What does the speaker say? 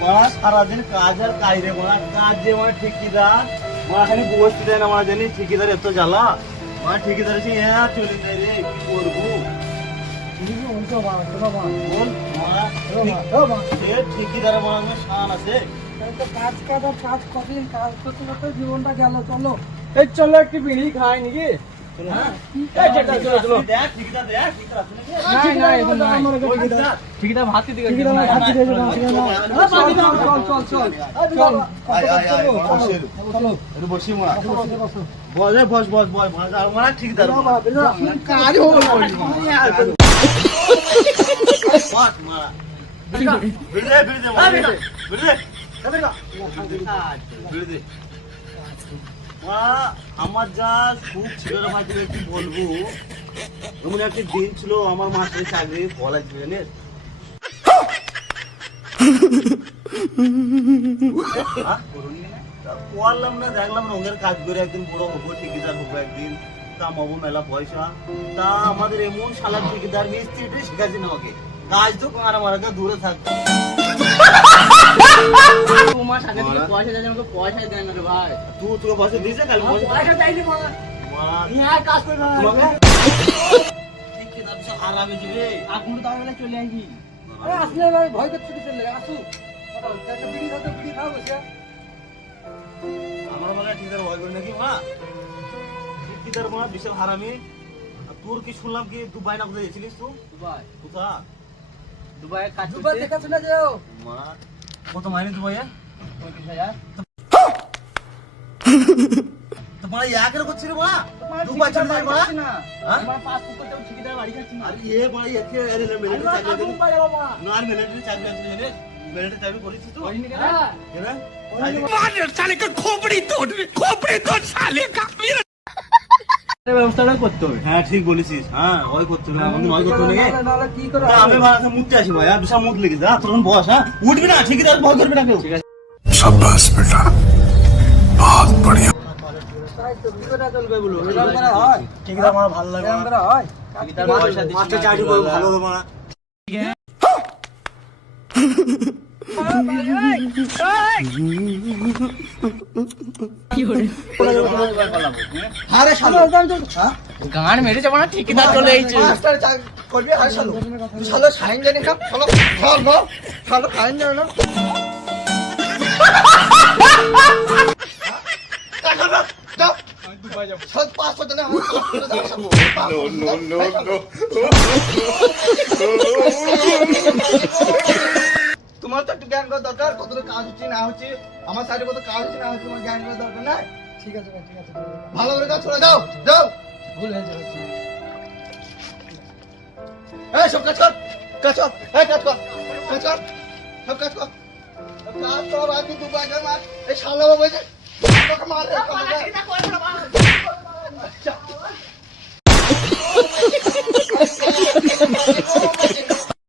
মারা সারাদিন কাজ আর কাজ রে মারা, কাজ যে মারা ঠিকিদার মারা খালি বসতে দেয় না মারা, জানি ঠিকিদার এত জ্বালা মারা, ঠিকিদার এসে চলে যায় রে, কি করবো বল মারা। ঠিকিদার মারা শান আছে, কাজ কদিন কাজ করতে করতে জীবনটা গেল। চলো এই চলো একটু বিড়ি খাই নাকি? আমার যা খুব ছিল রে ভাই, তুমি কি বলবো, এমন একটা দিন ছিল আমার মাস্টারের চাকরি বলা ছিল জানিস, পড়লাম না, দেখলাম রঙের কাজ করে একদিন বড় হবো, ঠিকিদার হবো একদিন, কামাবো মেলা পয়সা। তা আমাদের এমন শালা ঠিকিদার মিস্ত্রিটাই শিখাচ্ছি না আমাকে, কাজ তো মারা মারা দূরে থাকতো। পয়সা দেয় আমাকে, পয়সা দেয় না রে ভাই। তুই তোকে পয়সা দিয়েছে কাল? পয়সা চাইনি মামা, কাজ করবে ঠিকিদার সব আরামে যাবে, আপনি তো তাহলে চলে আসবি। আসলে ভাই ভয় করছে কি চলে আসুক, একটা বিড়ি খাও তো, বিড়ি খাও বসে। আমার মানে ঠিকাদার ভয় করে নাকি মা? ঠিকাদার মা বিশাল হারামি। তোর কি শুনলাম কি দুবাই না কোথায় গেছিলিস তুই? দুবাই? কোথা? দুবাই কাজ দুবাই দেখাচ্ছ না যাও মা কত মাইনে দুবাইয়ে? 35,000। তো মানে ইয়াকের করছিস রে মা? দুবাই চলে যাই মা? হ্যাঁ? আমার পাসপোর্ট করতে ঠিকাদার বাড়ি যাচ্ছি না। আরে এ ভাই একে আরে মিলিটারি চাকরি করি। না আর মিলিটারি চাকরি আছে জানিস? মিলিটারি চাকরি করিস তুই? করিনি কেন? কেন? साले का खोपड़ी तोड़ साले का ব্যবস্থাটা করতে হবে। হ্যাঁ ঠিক বলেছিস, হ্যাঁ ওই করতে হবে, আমাকে নয় করতে হবে নাকি? নাহলে কি করে না, আমি ভাড়া মুততে আসি ভাই, আর বিশাল মুত লেগে যা, তোর বস, হ্যাঁ উঠবি না, ঠিকাদার ভয় করবি না কেউ। शाबाश बेटा बहुत बढ़िया তাই তো কি করে চলবে বলো? এরকম করে হয়? ঠিকাদার আমার ভালো লাগে, এরকম করে হয়? ঠিকাদার মাস্টার চাকরি করে ভালো হবে মারা। আরে শালো গান মেরেছে মানে ঠিকাদার চলে এসেছে। মাস্টার করবি আরে শালো, তুই শালো সাইন জানি না, শালো শালো শালো সাইন জানি না। যাও আমি দুবাই যাব, সব পাসপোর্ট না আমি নো নো নো তোমার তো একটু জ্ঞান করা দরকার, কতটা কাজ হচ্ছে না হচ্ছে, আমার সাইডে কত কাজ হচ্ছে না হচ্ছে, তোমার জ্ঞান করা দরকার না? ঠিক আছে ভাই, ঠিক আছে, ভালো করে কাজ করে যাও যাও, ভুল হয়ে যাবে। এই সব কাজ কর, কাজ কর, এই কাজ কর, কাজ কর, সব কাজ কর, কাজ কর। আমি দুবাই যাই মার, এই শালা বাবা যে তোকে মার রে, আচ্ছা